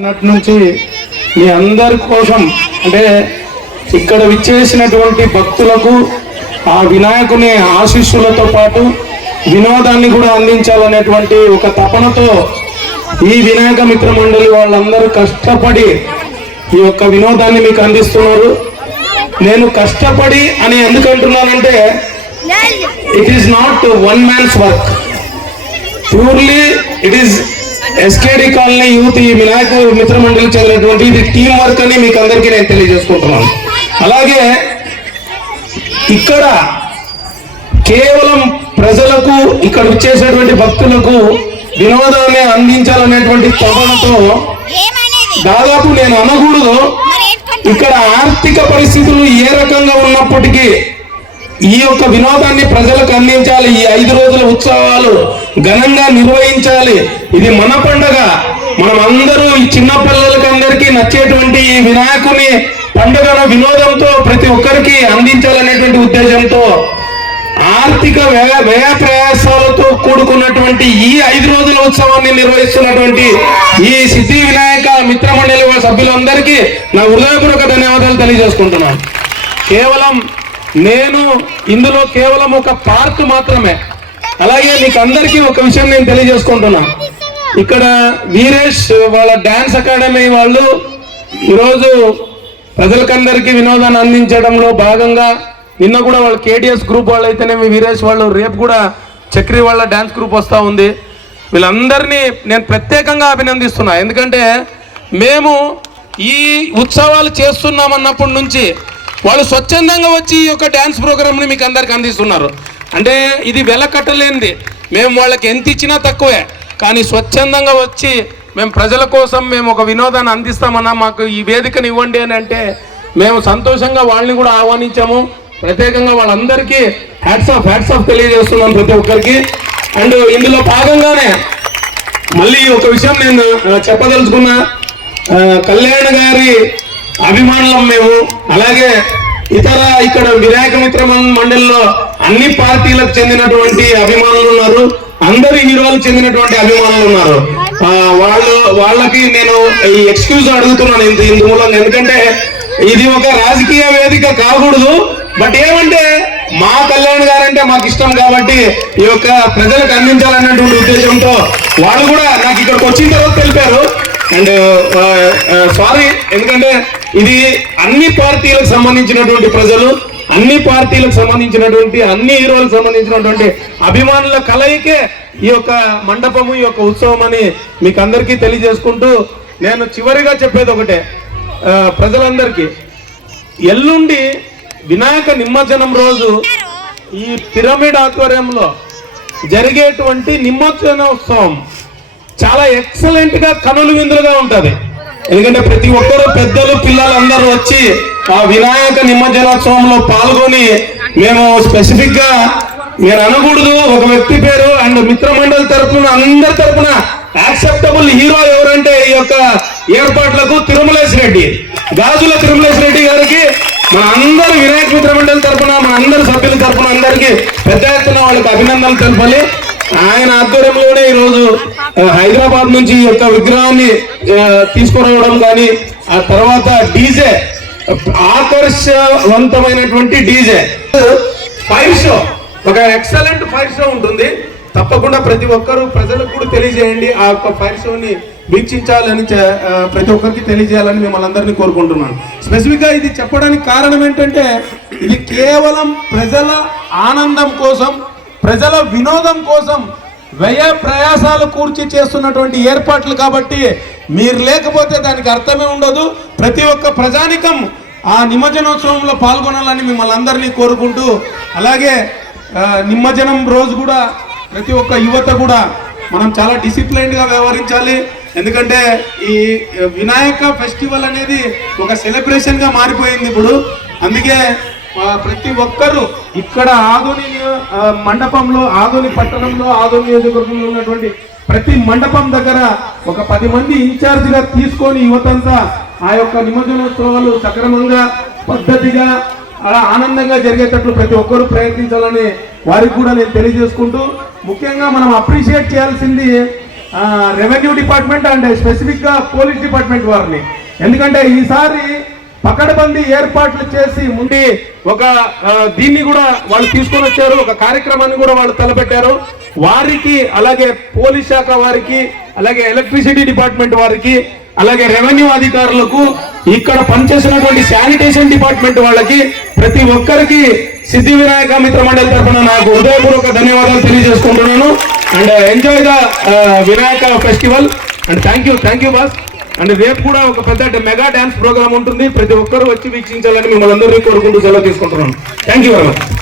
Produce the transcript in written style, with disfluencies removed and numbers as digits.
నుంచి మీ అందరి కోసం అంటే ఇక్కడ విచ్చేసినటువంటి భక్తులకు ఆ వినాయకుని ఆశీస్సులతో పాటు వినోదాన్ని కూడా అందించాలనేటువంటి ఒక తపనతో ఈ వినాయక మిత్ర మండలి వాళ్ళందరూ కష్టపడి ఈ యొక్క వినోదాన్ని మీకు అందిస్తున్నారు. నేను కష్టపడి అని ఎందుకు అంటున్నానంటే it is not one man's work, purely it is SKD colony youth ఈ వినాయక మిత్ర మండలి చెందినటువంటి ఇది టీం వర్క్ అని మీకు అందరికీ నేను తెలియజేసుకుంటున్నాను. అలాగే ఇక్కడ కేవలం ప్రజలకు ఇక్కడ వచ్చేసేటువంటి భక్తులకు వినోదాన్ని అందించాలనేటువంటి తపనతో దాదాపు నేను అనకూడదు, ఇక్కడ ఆర్థిక పరిస్థితులు ఏ రకంగా ఉన్నప్పటికీ ఈ యొక్క వినోదాన్ని ప్రజలకు అందించాలి. ఈ 5 రోజుల ఉత్సవాలు ఘనంగా నిర్వహించాలి. ఇది మన పండుగ. మనం అందరూ ఈ చిన్న పిల్లలకి అందరికీ నచ్చేటువంటి ఈ వినాయకుని పండుగను వినోదంతో ప్రతి ఒక్కరికి అందించాలనేటువంటి ఉద్దేశంతో ఆర్థిక వ్యయ ప్రయాసాలతో కూడుకున్నటువంటి ఈ 5 రోజుల ఉత్సవాన్ని నిర్వహిస్తున్నటువంటి ఈ సిద్ధి వినాయక మిత్ర మండలి సభ్యులందరికీ నా హృదయపూర్వక ధన్యవాదాలు తెలియజేసుకుంటున్నాను. కేవలం నేను ఇందులో కేవలం ఒక పార్ట్ మాత్రమే. అలాగే మీకు అందరికీ ఒక విషయం నేను తెలియజేసుకుంటున్నా, ఇక్కడ వీరేష్ వాళ్ళ డాన్స్ అకాడమీ వాళ్ళు ఈరోజు ప్రజలకందరికీ వినోదాన్ని అందించడంలో భాగంగా నిన్న కూడా వాళ్ళు కేడిఎస్ గ్రూప్ వాళ్ళు అయితేనే వీరేష్ వాళ్ళు, రేపు కూడా చక్రి వాళ్ళ డాన్స్ గ్రూప్ వస్తూ ఉంది. వీళ్ళందరినీ నేను ప్రత్యేకంగా అభినందిస్తున్నా. ఎందుకంటే మేము ఈ ఉత్సవాలు చేస్తున్నామన్నప్పటి నుంచి వాళ్ళు స్వచ్ఛందంగా వచ్చి ఈ యొక్క డ్యాన్స్ ప్రోగ్రామ్ని మీకు అందరికి అందిస్తున్నారు. అంటే ఇది వెలకట్టలేనిది, మేము వాళ్ళకి ఎంత ఇచ్చినా తక్కువే. కానీ స్వచ్ఛందంగా వచ్చి మేము ప్రజల కోసం మేము ఒక వినోదాన్ని అందిస్తామన్నా మాకు ఈ వేదికను ఇవ్వండి అని అంటే మేము సంతోషంగా వాళ్ళని కూడా ఆహ్వానించాము. ప్రత్యేకంగా వాళ్ళందరికీ హ్యాట్స్ ఆఫ్ తెలియజేస్తున్నాం ప్రతి ఒక్కరికి. అండ్ ఇందులో భాగంగానే మళ్ళీ ఒక విషయం నేను చెప్పదలుచుకున్నా, కళ్యాణ్ గారి అభిమానులం మేము. అలాగే ఇతర ఇక్కడ వినాయక మిత్ర మండలిలో అన్ని పార్టీలకు చెందినటువంటి అభిమానులు ఉన్నారు, అందరు హీరోలకు చెందినటువంటి అభిమానులు ఉన్నారు. వాళ్ళకి నేను ఈ ఎక్స్క్యూజ్ అడుగుతున్నాను ఇందు మూలంగా. ఎందుకంటే ఇది ఒక రాజకీయ వేదిక కాకూడదు, బట్ ఏమంటే మా కళ్యాణ్ గారంటే మాకు ఇష్టం కాబట్టి ఈ యొక్క ప్రజలకు అందించాలన్నటువంటి ఉద్దేశంతో వాళ్ళు కూడా నాకు ఇక్కడికి వచ్చిన తర్వాత తెలిపారు. అండ్ సారీ, ఎందుకంటే ఇది అన్ని పార్టీలకు సంబంధించినటువంటి ప్రజలు, అన్ని పార్టీలకు సంబంధించినటువంటి అన్ని హీరోలకు సంబంధించినటువంటి అభిమానుల కలయికే ఈ యొక్క మండపము, ఈ యొక్క ఉత్సవం అని మీకు అందరికీ తెలియజేసుకుంటూ నేను చివరిగా చెప్పేది ఒకటే, ప్రజలందరికీ ఎల్లుండి వినాయక నిమజ్జనం రోజు ఈ పిరమిడ్ ఆధ్వర్యంలో జరిగేటువంటి నిమజ్జనోత్సవం చాలా ఎక్సలెంట్ గా కనులు విందులుగా ఉంటది. ఎందుకంటే ప్రతి ఒక్కరు పెద్దలు పిల్లలు అందరూ వచ్చి ఆ వినాయక నిమజ్జనోత్సవంలో పాల్గొని మేము స్పెసిఫిక్ గా నేను అనకూడదు ఒక వ్యక్తి పేరు అండ్ మిత్ర మండలి తరఫున అందరి తరఫున యాక్సెప్టబుల్ హీరో ఎవరంటే ఈ యొక్క ఏర్పాట్లకు తిరుమలేశ్ రెడ్డి, గాజుల తిరుమలేశ్ రెడ్డి గారికి మన అందరు వినాయక మిత్ర మండలి తరఫున మన అందరి సభ్యుల తరఫున అందరికీ పెద్ద ఎత్తున వాళ్ళకి అభినందనలు తెలపాలి. ఆయన ఆధ్వర్యంలోనే ఈరోజు హైదరాబాద్ నుంచి ఈ యొక్క విగ్రహాన్ని తీసుకురావడం కానీ, ఆ తర్వాత డీజే ఆకర్షవంతమైనటువంటి డీజే ఫైర్ షో, ఒక ఎక్సలెంట్ ఫైర్ షో ఉంటుంది. తప్పకుండా ప్రతి ఒక్కరూ ప్రజలకు కూడా తెలియజేయండి, ఆ యొక్క ఫైర్ షోని వీక్షించాలని ప్రతి ఒక్కరికి తెలియజేయాలని మిమ్మల్ని అందరినీ కోరుకుంటున్నాను. స్పెసిఫిక్గా ఇది చెప్పడానికి కారణం ఏంటంటే ఇది కేవలం ప్రజల ఆనందం కోసం, ప్రజల వినోదం కోసం వ్యయ ప్రయాసాలు కూర్చి చేస్తున్నటువంటి ఏర్పాట్లు కాబట్టి మీరు లేకపోతే దానికి అర్థమే ఉండదు. ప్రతి ఒక్క ప్రజానికం ఆ నిమజ్జనోత్సవంలో పాల్గొనాలని మిమ్మల్ని అందరినీ కోరుకుంటూ, అలాగే నిమజ్జనం రోజు కూడా ప్రతి ఒక్క యువత కూడా మనం చాలా డిసిప్లైన్డ్గా వ్యవహరించాలి. ఎందుకంటే ఈ వినాయక ఫెస్టివల్ అనేది ఒక సెలబ్రేషన్గా మారిపోయింది ఇప్పుడు. అందుకే ప్రతి ఒక్కరూ ఇక్కడ ఆదోని మండపంలో, ఆదోని పట్టణంలో, ఆదోని నియోజకవర్గంలో ఉన్నటువంటి ప్రతి మండపం దగ్గర ఒక 10 మంది ఇన్ఛార్జిగా తీసుకొని యువతంతా ఆ యొక్క నిమజ్జనోత్సవాలు సక్రమంగా పద్ధతిగా అలా ఆనందంగా జరిగేటట్లు ప్రతి ఒక్కరూ ప్రయత్నించాలని వారికి కూడా నేను తెలియజేసుకుంటూ, ముఖ్యంగా మనం అప్రిషియేట్ చేయాల్సింది రెవెన్యూ డిపార్ట్మెంట్ అండ్ స్పెసిఫిక్ గా పోలీస్ డిపార్ట్మెంట్ వారిని. ఎందుకంటే ఈసారి పకడ్బందీ ఏర్పాట్లు చేసి ముందు ఒక దీన్ని కూడా వాళ్ళు తీసుకొని వచ్చారు, ఒక కార్యక్రమాన్ని కూడా వాళ్ళు తలపెట్టారు. వారికి అలాగే పోలీస్ శాఖ వారికి, అలాగే ఎలక్ట్రిసిటీ డిపార్ట్మెంట్ వారికి, అలాగే రెవెన్యూ అధికారులకు, ఇక్కడ పనిచేసినటువంటి శానిటేషన్ డిపార్ట్మెంట్ వాళ్ళకి, ప్రతి ఒక్కరికి సిద్ధి వినాయక మిత్ర మండలి తరఫున నాకు హృదయపూర్వక ధన్యవాదాలు తెలియజేసుకుంటున్నాను. And enjoy the Vinayaka festival and thank you boss. And రేపు కూడా ఒక పెద్ద మెగా డాన్స్ ప్రోగ్రామ్ ఉంటుంది, ప్రతి ఒక్కరూ వచ్చి వీక్షించాలని మిమ్మల్ని అందరినీ కోరుకుంటూ సెలవు తీసుకుంటున్నాను. Thank you very much.